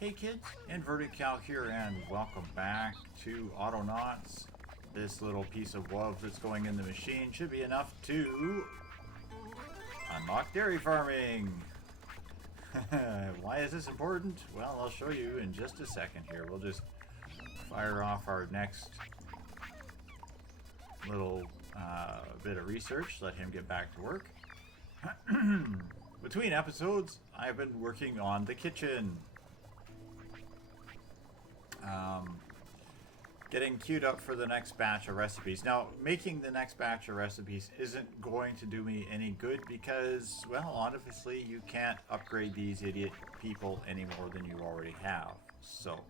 Hey kids, Inverted Cal here, and welcome back to Autonauts. This little piece of love that's going in the machine should be enough to unlock dairy farming. Why is this important? Well, I'll show you in just a second here. We'll just fire off our next little bit of research, let him get back to work. Between episodes, I've been working on the kitchen. Getting queued up for the next batch of recipes. Now, making the next batch of recipes isn't going to do me any good because, well, honestly, you can't upgrade these idiot people any more than you already have. So,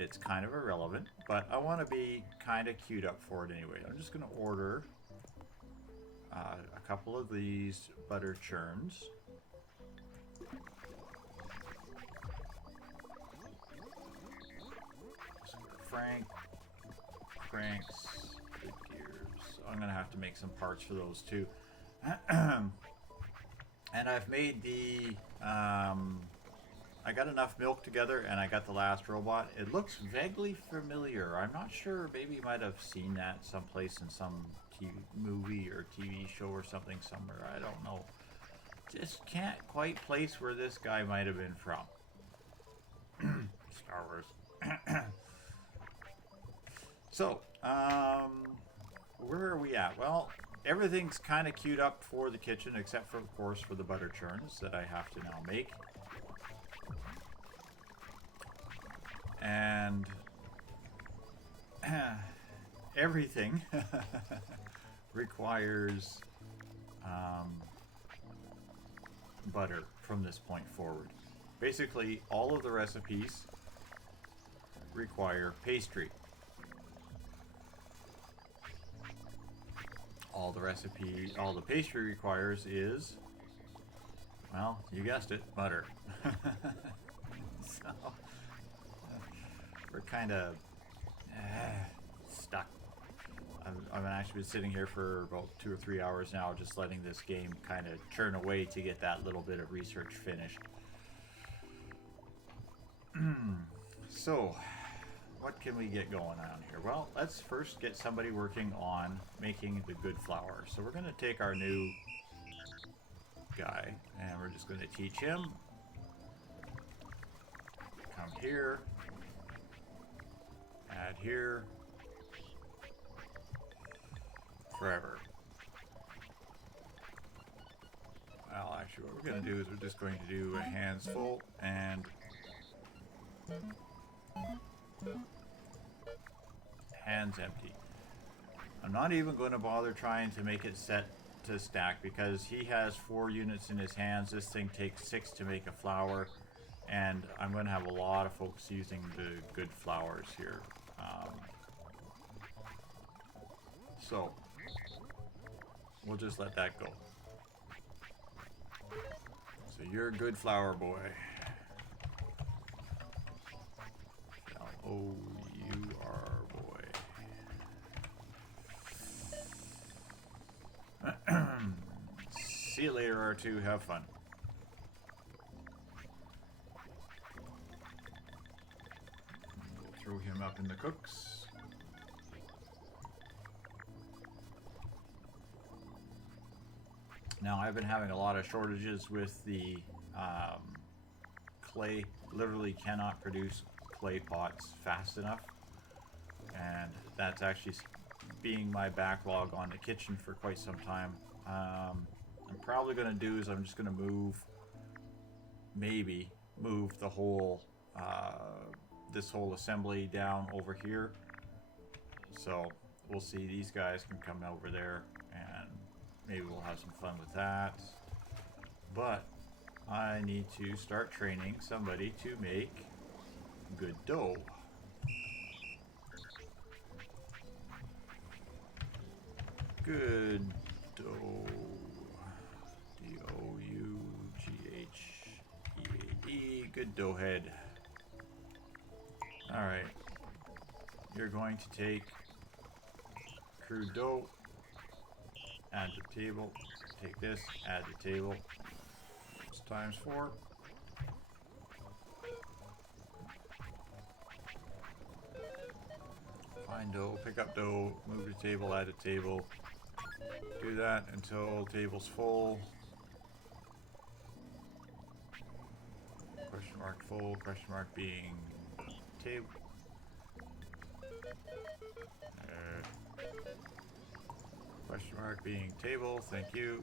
it's kind of irrelevant, but I want to be kind of queued up for it anyway. I'm just going to order a couple of these butter churns. Cranks, good gears. I'm gonna have to make some parts for those too. And I've made the I got enough milk together and I got the last robot. It looks vaguely familiar. I'm not sure, maybe you might have seen that someplace in some TV movie or TV show or something somewhere. I don't know. Just can't quite place where this guy might have been from. Star Wars. So, where are we at? Well, everything's kind of queued up for the kitchen, except for, of course, for the butter churns that I have to now make. And everything requires butter from this point forward. Basically, all of the recipes require pastry. All the pastry requires is, well, you guessed it, butter. So, we're kind of stuck. I've actually been sitting here for about 2 or 3 hours now, just letting this game kind of churn away to get that little bit of research finished. So, what can we get going on here? Well, let's first get somebody working on making the good flour. So we're going to take our new guy and we're just going to teach him. Come here. Add here. Forever. Well, actually what we're going to do is we're just going to do a hands full and hands empty. I'm not even going to bother trying to make it set to stack because he has 4 units in his hands. This thing takes 6 to make a flour, and I'm going to have a lot of folks using the good flours here. So we'll just let that go. So you're a good flour boy. L-O-U-R boy. See you later, R2. Have fun. We'll throw him up in the cooks. Now, I've been having a lot of shortages with the clay. Literally cannot produce clay pots fast enough, and that's actually being my backlog on the kitchen for quite some time. I'm probably going to do is I'm just going to maybe move the whole this whole assembly down over here. So we'll see. These guys can come over there and maybe we'll have some fun with that. But I need to start training somebody to make good dough. Good dough. D-O-U-G-H-E-A-D. Good dough head. Alright. You're going to take crude dough, add to the table, take this, add to the table. It's times 4. pick up dough, move the table, add a table. Do that until table's full. Question mark full, question mark being table. Question mark being table, thank you.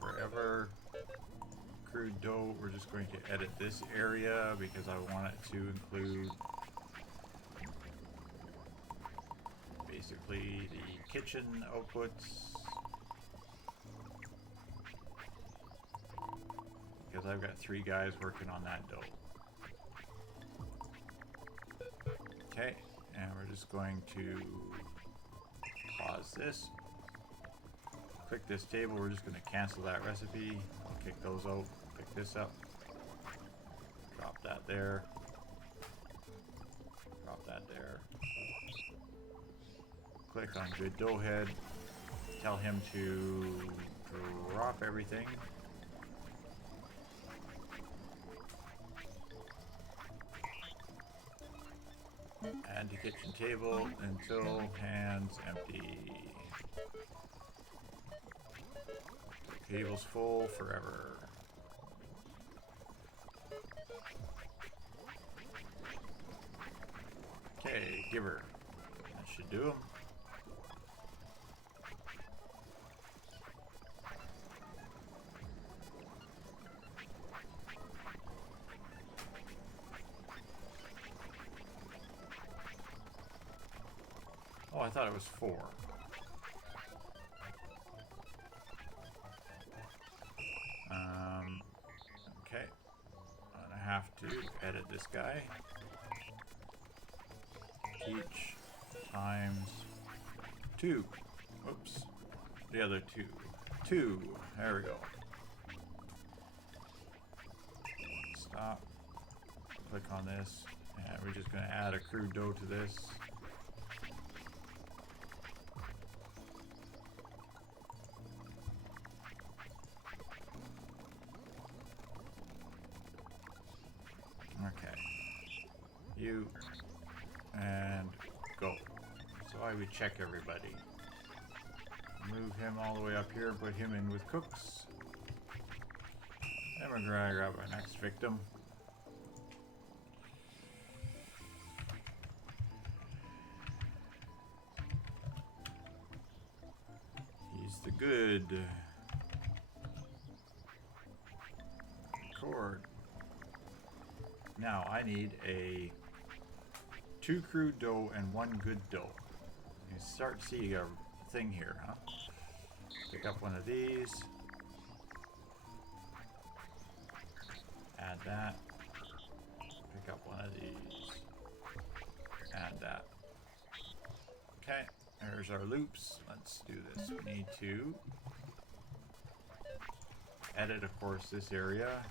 Forever. Crude dough, we're just going to edit this area because I want it to include basically the kitchen outputs. Because I've got 3 guys working on that dough. Okay, and we're just going to pause this. Click this table, we're just going to cancel that recipe. I'll kick those out, pick this up, drop that there, drop that there. Click on good dough head, tell him to drop everything. Add to kitchen table until hands empty. Table's full forever. Okay, giver. That should do him. Oh, I thought it was 4. Okay. I'm gonna have to edit this guy. Teach times 2. Whoops. The other 2. 2. There we go. Stop. Click on this. And we're just gonna add a crude dough to this. You and go. So I would check everybody. Move him all the way up here, put him in with cooks. Then we're gonna grab our next victim. He's the good. Record. Now I need a 2 crude dough and 1 good dough. You start seeing a thing here, huh? Pick up one of these. Add that. Pick up one of these. Add that. Okay, there's our loops. Let's do this. We need to edit, of course, this area.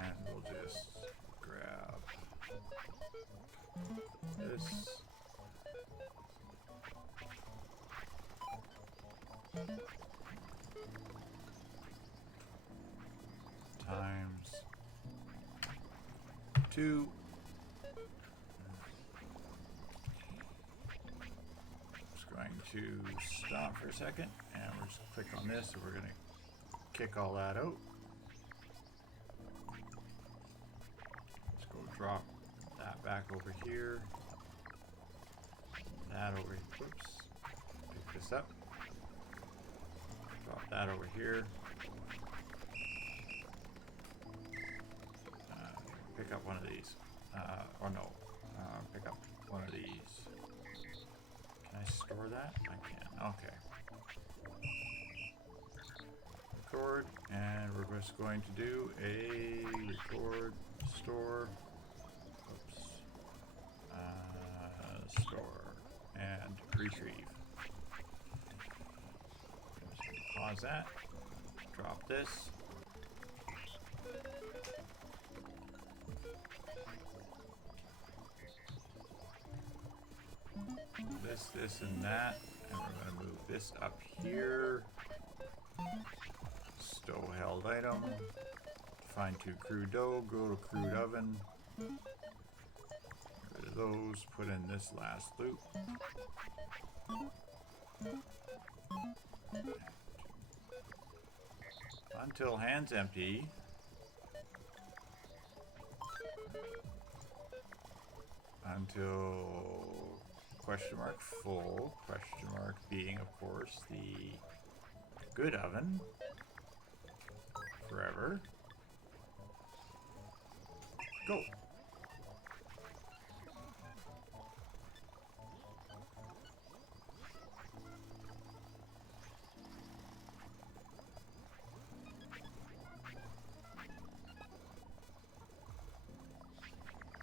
And we'll just grab this. Times 2. Just going to stop for a second, and we're just click on this, and we're going to kick all that out. Let's go drop that back over here. That over here. Oops. Pick this up. Drop that over here. Pick up one of these. Or no. Pick up one of these. Can I store that? I can. Okay. Record. And we're just going to do a record, store. Oops. Store. And retrieve. Pause that. Drop this. This, and that. And we're going to move this up here. Stow held item. Find 2 crude dough. Go to crude oven. Get rid of those put in this last loop. Until hands empty. Until question mark full, question mark being, of course, the good oven. Forever. Go.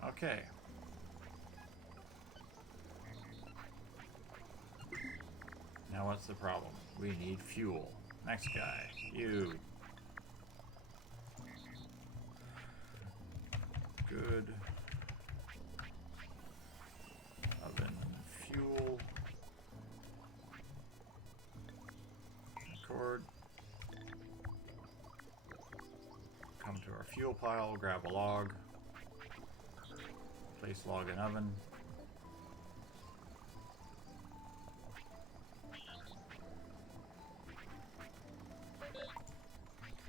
Okay. Now what's the problem? We need fuel. Next guy. You. Good. Oven fuel. Record. Come to our fuel pile, grab a log. Place log in oven.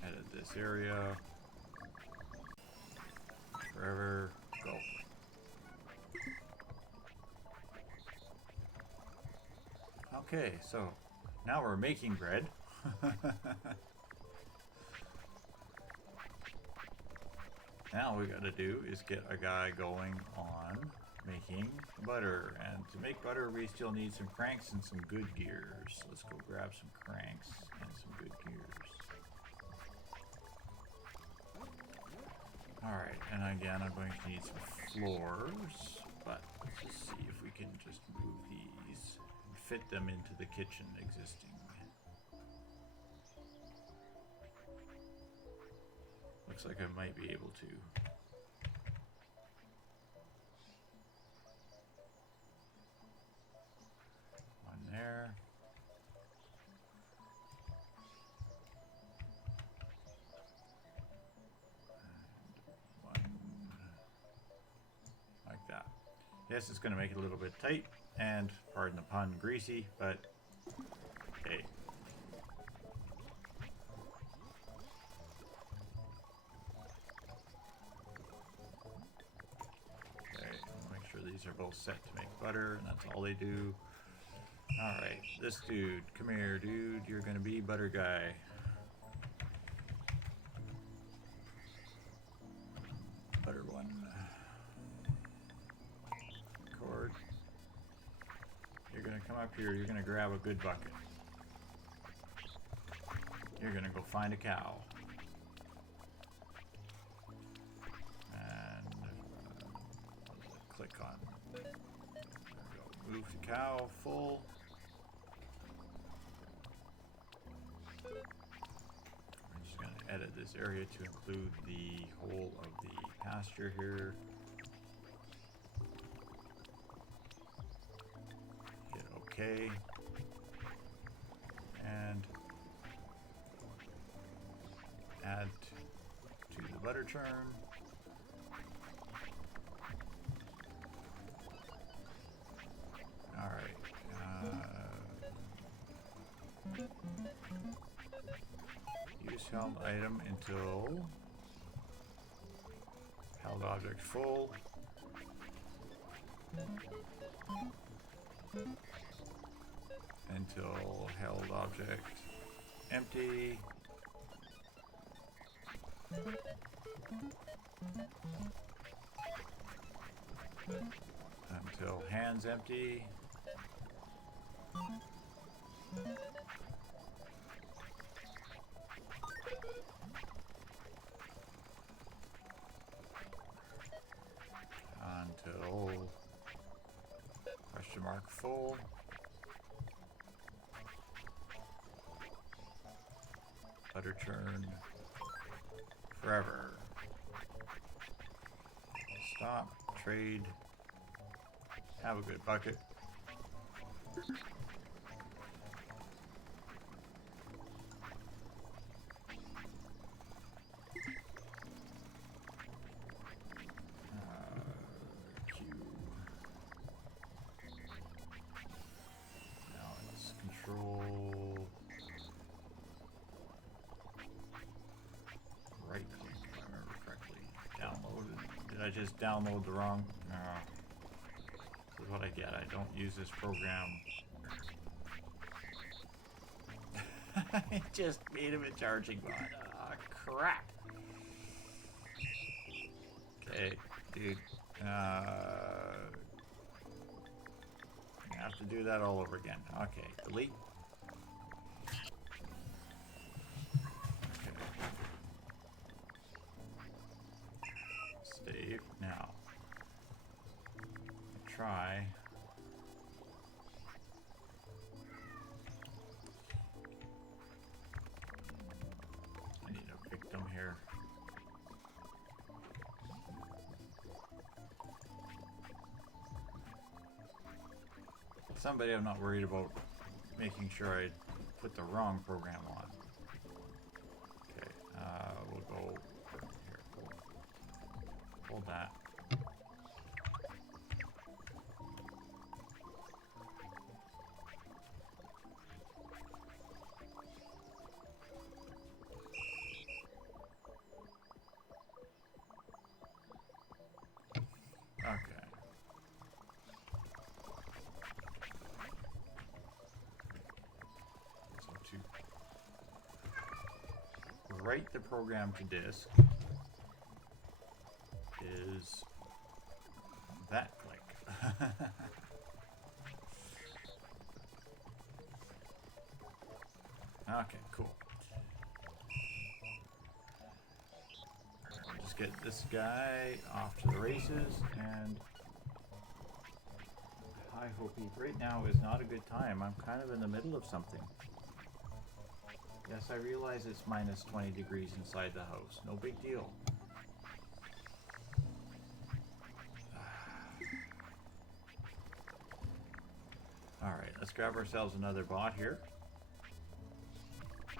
Edit this area. Forever. Go. Okay, so now we're making bread. Now we gotta do is get a guy going on making butter. And to make butter, we still need some cranks and some good gears. Let's go grab some cranks and some good gears. Alright, and again, I'm going to need some floors, but let's just see if we can just move these and fit them into the kitchen existing. Looks like I might be able to. One there. And one like that. Yes, it's going to make it a little bit tight and, pardon the pun, greasy, but hey. These are both set to make butter, and that's all they do. Alright, this dude, come here, dude. You're gonna be butter guy. Butter one. Cord. You're gonna come up here, you're gonna grab a good bucket. You're gonna go find a cow. Click on. There we go. Move the cow full. I'm just going to edit this area to include the whole of the pasture here. Hit OK. And add to the butter churn. Use held item until held object full. Until held object empty. Until hands empty. Until question mark full. Butter churn forever. Stop, trade, have a good bucket. I just download the wrong... this is what I get. I don't use this program. I just made him a charging bot. Ah, crap. Okay, dude. I have to do that all over again. Okay, delete. Save now. Try. I need a victim here. Somebody I'm not worried about making sure I put the wrong program on. Okay, we'll go here. Hold that. Okay. So to write the program to disk is that click. Okay, cool. Just get this guy off to the races, and I hope right now is not a good time. I'm kind of in the middle of something. Yes, I realize it's minus 20 degrees inside the house. No big deal. Alright, let's grab ourselves another bot here.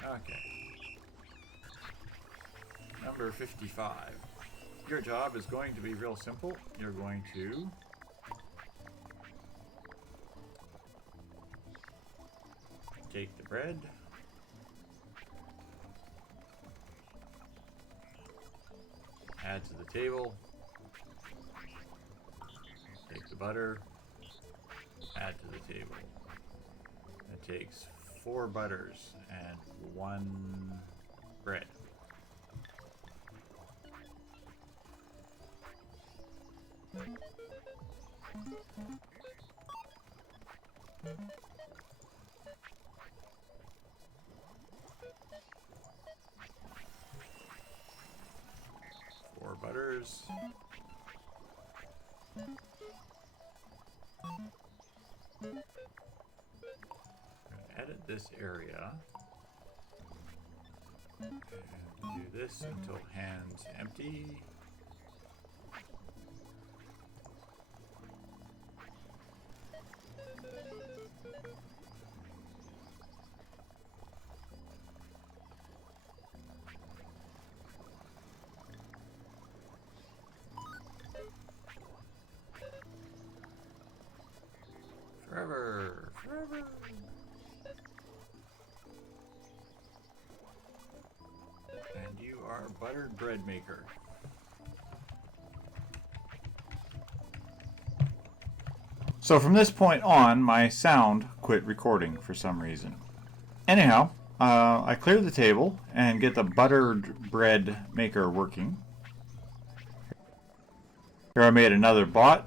Okay. Number 55. Your job is going to be real simple. You're going to take the bread, add to the table, take the butter, add to the table. It takes 4 butters and 1 bread. Four butters. Edit this area. And do this until hands empty. Forever, forever. And you are a buttered bread maker. So from this point on, my sound quit recording for some reason. Anyhow, I clear the table and get the buttered bread maker working. Here I made another bot.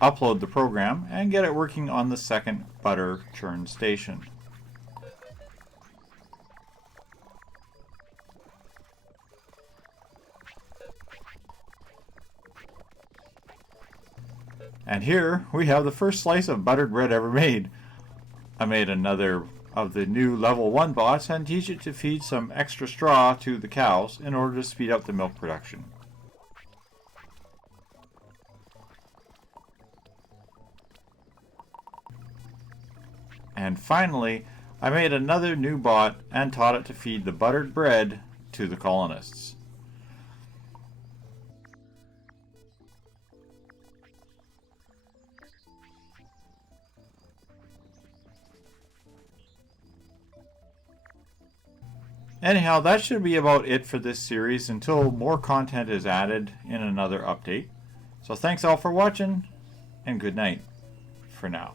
Upload the program and get it working on the second butter churn station. And here we have the first slice of buttered bread ever made. I made another of the new level 1 bots and teach it to feed some extra straw to the cows in order to speed up the milk production. And finally, I made another new bot and taught it to feed the buttered bread to the colonists. Anyhow, that should be about it for this series until more content is added in another update. So thanks all for watching, and good night for now.